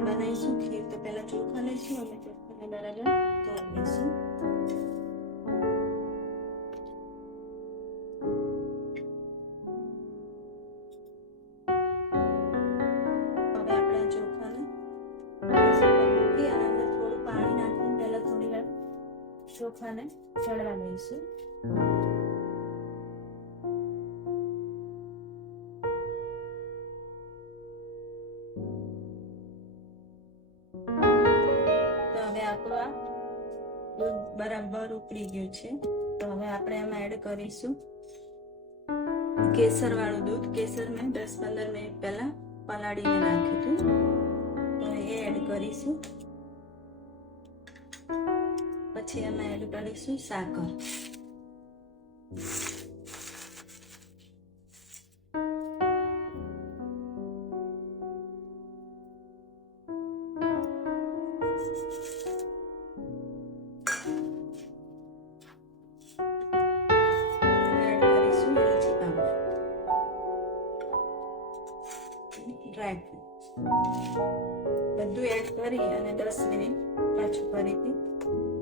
આપણે બનાવીશું ખીર તો પહેલા ચોખા લઈશું અને ચોખાને બરાબર ધોઈ લઈશું. હવે આપણે ચોખાને ગેસ ઉપર મૂકી અને અંદર થોડું પાણી નાખીને પહેલા થોડી વાર ચોખાને ચડવા લઈશું. હવે આપણું આ દૂધ બરાબર ઉકળી ગયું છે. તો હવે આપણે એમાં એડ કરીશું કેસર વાળું દૂધ. કેસર મેં 10-15 મિનિટ પહેલા પલાળીને નાખ્યું હતું, તો એ એડ કરીશું. પછી એમાં એડ કરીશું સાકર. બધું એડ કરી અને 10 મિનિટ પાછું ફરીથી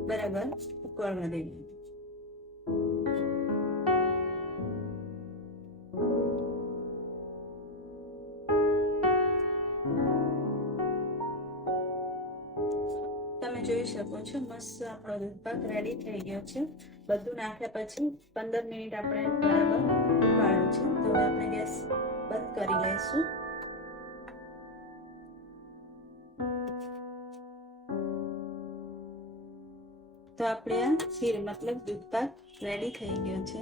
બરાબર ઉકળવા દેવું. તમે જોઈ શકો છો મસ્ત આપણો દૂધપાક રેડી થઈ ગયો છે. બધું નાખ્યા પછી 15 મિનિટ આપણે બરાબર ઉકાળ્યું છે. તો હવે આપણે ગેસ બંધ કરી લઈશું. તો આપણે આ ખીર મતલબ દૂધપાક રેડી થઈ ગયો છે.